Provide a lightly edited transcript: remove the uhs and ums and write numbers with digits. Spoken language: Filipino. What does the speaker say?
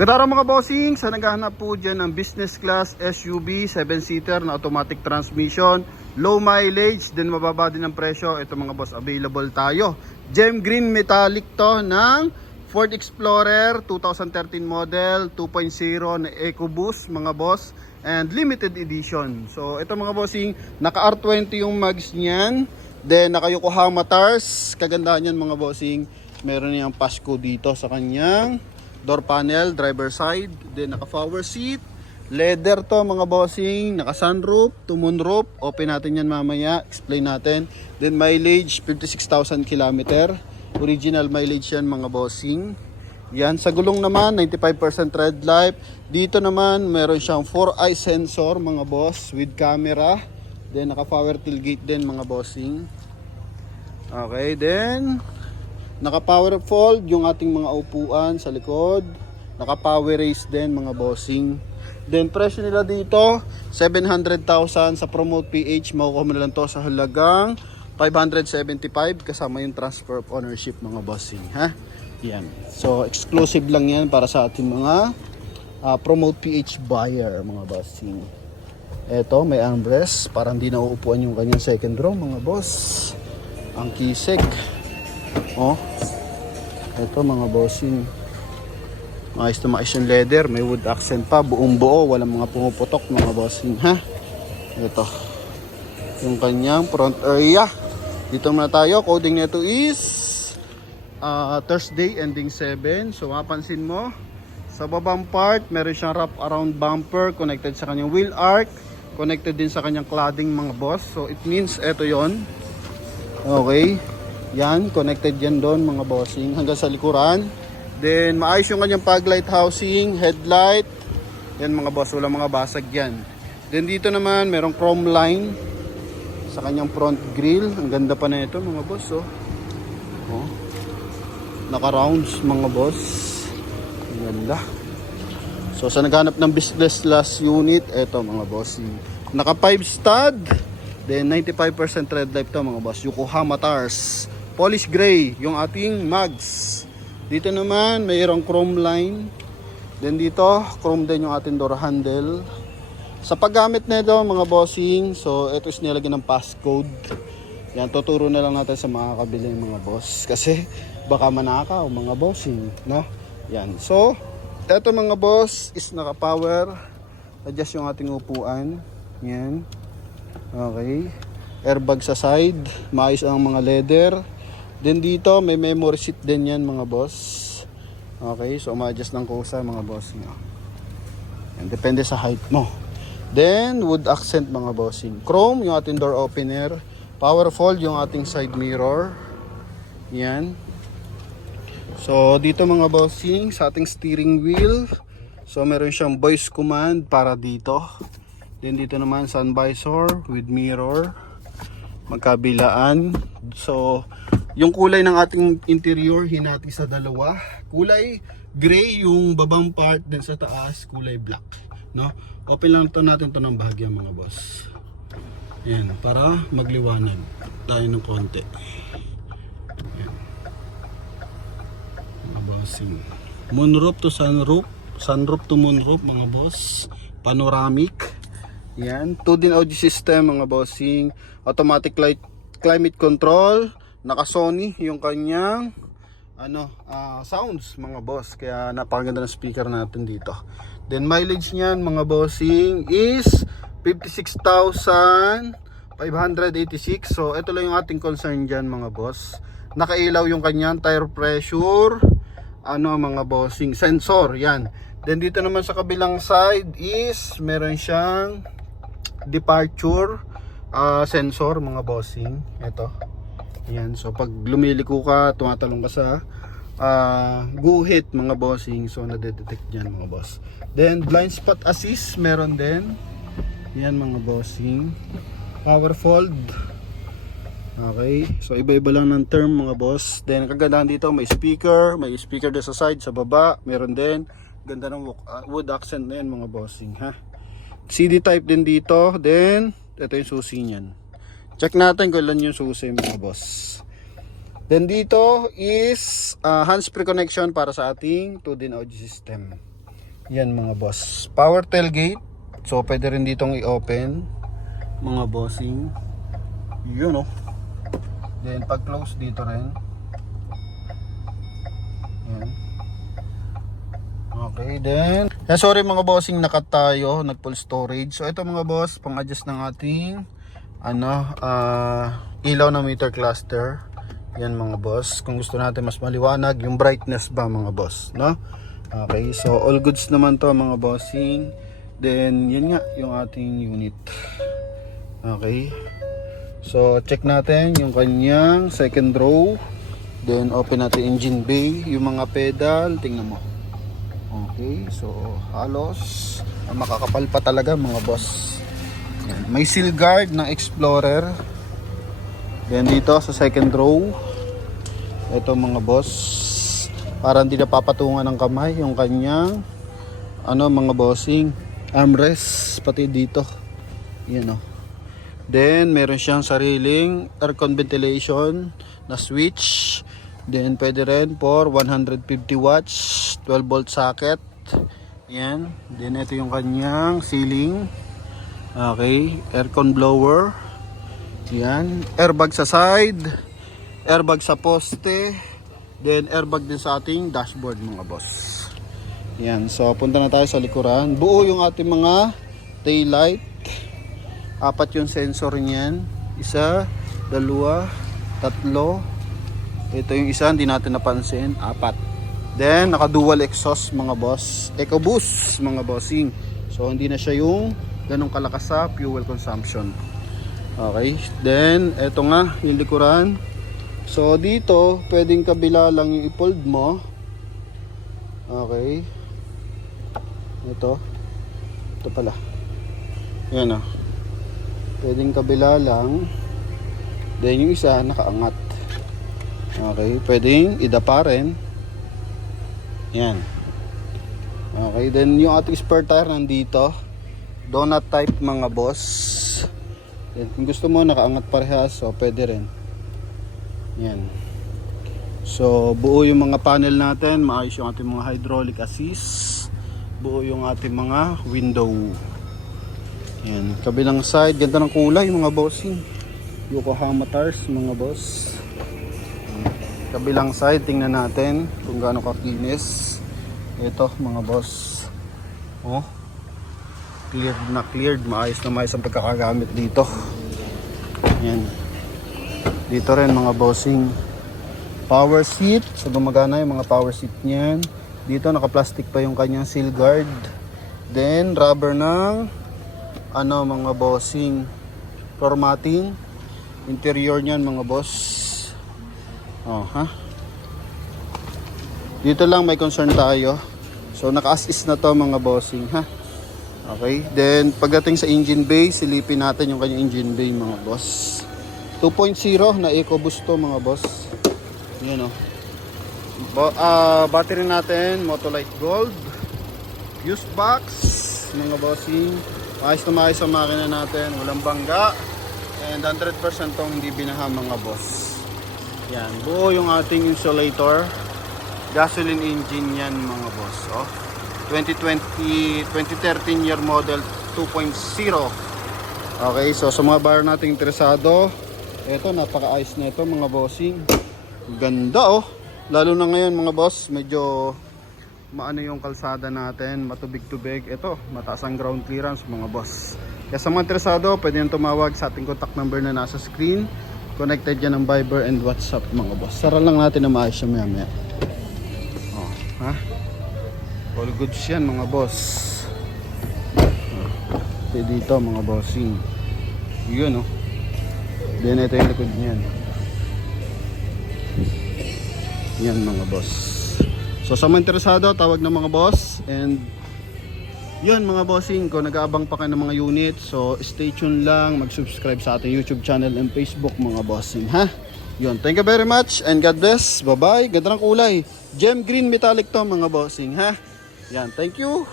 Magandang araw mga bossing, sa naghahanap po dyan ng business class SUV 7-seater na automatic transmission, low mileage, din mababa din ang presyo. Ito mga boss, available tayo. Gem green metallic to ng Ford Explorer 2013 model 2.0 na EcoBoost mga boss, and limited edition. So ito mga bossing, naka R20 yung mags niyan, then naka Yokohama tires. Kagandahan yan mga bossing, meron niyang Pasco dito sa kanyang door panel, driver side, then naka power seat, leather to mga bossing, naka sunroof, to moonroof, open natin yan mamaya, explain natin. Then mileage 56,000 km, original mileage yan mga bossing. Yan, sa gulong naman 95% red light. Dito naman meron siyang 4-eye sensor mga boss with camera, then naka power tailgate din mga bossing. Okay, then naka-power fold yung ating mga upuan sa likod. Naka-power race din mga bossing. Then presyo nila dito 700,000 sa Promote PH. Makukuha mo na lang to sa halagang 575 kasama yung transfer of ownership mga bossing, ha? Yan. So exclusive lang yan para sa ating mga Promote PH buyer mga bossing. Eto, may armrest para hindi na uupuan yung kanyang second row mga boss. Ang kisig. Oh, ito mga bossing, maayos na maayos yung leather, may wood accent pa, buong buo, walang mga pumuputok mga bossing, ha. Ito yung kanyang front area. Dito muna tayo, coding nito is Thursday ending 7. So mapansin mo sa babang part meron siyang wrap around bumper, connected sa kanyang wheel arch, connected din sa kanyang cladding mga boss. So it means ito yon. Okay, yan, connected yan doon mga bossing hanggang sa likuran. Then maayos yung kanyang fog light housing, headlight. Yan mga boss, walang mga basag yan. Then dito naman merong chrome line sa kanyang front grille. Ang ganda pa na ito mga boss, oh. Oh, naka rounds mga boss, ang ganda. So sa naghanap ng business class unit, eto mga bossing, naka 5 stud, then 95% red light to mga boss. Yokohama tires, polish gray yung ating mags. Dito naman mayroong chrome line. Then dito chrome din yung ating door handle. Sa paggamit nito mga bossing, so ito is nilagyan ng passcode. Yan, tuturo na lang natin sa mga kabili mga boss, kasi baka manakaw mga bossing, no? Yan, so ito mga boss is naka power adjust yung ating upuan. Yan, okay, airbag sa side, maayos ang mga leather. Then dito may memory seat din yan mga boss. Okay, so ma-adjust ng kusa mga boss nyo. Yan, depende sa height mo. Then wood accent mga bossing, chrome yung ating door opener, power fold yung ating side mirror. Yan. So dito mga bossing sa ating steering wheel, so meron siyang voice command para dito. Then dito naman sun visor with mirror, magkabilaan. So yung kulay ng ating interior hinati sa dalawa. Kulay gray yung babang part, din sa taas kulay black, no? Open lang to natin to ng bahagya mga boss. Yan, para magliwanag tayo ng konti. Yan. Mga bossing, moonroof to sunroof, sunroof to moonroof mga boss, panoramic. Yan, 2-din audio system mga bossing, automatic light, climate control, naka Sony yung kanyang sounds mga boss, kaya napakaganda ng speaker natin dito. Then mileage niyan mga bossing is 56,586. So ito lang yung ating concern diyan mga boss. Nakailaw yung kanyang tire pressure mga bossing sensor, yan. Then dito naman sa kabilang side is meron siyang departure sensor mga bossing. Ito. Yan, so pag lumiliko ka, tumatalong ka sa guhit mga bossing, so nadedetect yan mga boss. Then blind spot assist meron din. Yan mga bossing, power fold. Okay, so iba-iba lang ng term mga boss. Then kagandahan dito, may speaker din sa side, sa baba meron din. Ganda ng wood accent na yan mga bossing, ha. CD type din dito. Then ito yung susi niyan. Check natin kung ilan yung susi mga boss. Then dito is hands-free connection para sa ating 2-din audio system. Yan mga boss. Power tailgate. So pwede rin ditong i-open mga bossing. Yun oh. Then pag close dito rin. Yan. Okay then. Sorry mga bossing, nakat tayo, nag full storage. So ito mga boss, pang-adjust ng ating ilaw na meter cluster. Yan mga boss. Kung gusto natin mas maliwanag yung brightness ba mga boss, no? Okay, so all goods naman to mga bossing. Then yun nga yung ating unit. Okay. So check natin yung kanyang second row. Then open natin engine bay, yung mga pedal, tingnan mo. Okay, so halos makakapal pa talaga mga boss. Yan. May seal guard ng Explorer. Then dito sa second row, ito mga boss, para hindi napapatungan ng kamay yung kanyang mga bossing armrest pati dito. Yan oh. Then meron siyang sariling aircon ventilation na switch. Then pwede rin for 150 watts 12 volt socket. Yan. Then ito yung kanyang ceiling. Okay, aircon blower. Yan, airbag sa side, airbag sa poste. Then airbag din sa ating dashboard mga boss. Yan, so punta na tayo sa likuran. Buo yung ating mga tail light. 4 yung sensor niyan. 1, 2, 3. Ito yung isa, hindi natin napansin. 4. Then naka dual exhaust mga boss. EcoBoost mga bossing. So hindi na siya yung ganong kalakas sa fuel consumption. Okay, then eto nga yung likuran. So dito, pwedeng kabila lang yung i-fold mo. Okay. Ito pala. Yan oh. Pwedeng kabila lang. Then yung isa nakaangat. Okay, pwedeng idapa rin. Yan. Okay, then yung ating spare tire nandito. Donut type mga boss. Then kung gusto mo nakaangat parehas, so pwede rin. Yan. So buo yung mga panel natin, maayos yung ating mga hydraulic assist, buo yung ating mga window. Yan, kabilang side, ganda ng kulay mga bossing. Yokohama tires mga boss. Kabilang side, tingnan natin kung gaano kakinis. Ito mga boss. Oh. Cleared, maayos na maayos ang pagkakagamit dito. Yan. Dito rin mga bossing, power seat. So gumagana yung mga power seat niyan. Dito naka-plastic pa yung kanyang seal guard. Then rubber ng mga bossing floor matting. Interior niyan mga boss. Oh, ha? Dito lang may concern tayo. So naka-as-is na to mga bossing, ha? Okay. Then pagdating sa engine bay, silipin natin yung kanyang engine bay mga boss. 2.0 na EcoBoost to mga boss. Yan oh. Battery natin, Motolite Gold. Fuse box mga bossing. Maayos na maayos ang makina natin, walang bangga. And 100% tong hindi binaha mga boss. Yan, buo yung ating insulator. Gasoline engine yan mga boss. Oh. 2013 year model 2.0. Okay, so sa mga buyer nating interesado, eto napakaayos na ito mga bossing. Ganda oh. Lalo na ngayon mga boss, medyo maano yung kalsada natin, matubig-tubig. Ito, mataas ang ground clearance mga boss. Kaya sa mga interesado, pwede nyo tumawag sa ating contact number na nasa screen. Connected yan ng Viber and WhatsApp mga boss. Sara lang natin na maayos siya maya. Oh, ha? All goods yan mga boss. Okay, dito mga bossing. Yun oh. Then ito yung likod niyan. Yan mga boss. So sa mga interesado, tawag na mga boss. And yun mga bossing, kung nag-aabang pa kayo ng mga unit, so stay tuned lang, mag-subscribe sa ating YouTube channel and Facebook mga bossing, ha? Yun, thank you very much and God bless. Bye bye. Ganda ng kulay, gem green metallic to mga bossing, ha? Yan, thank you.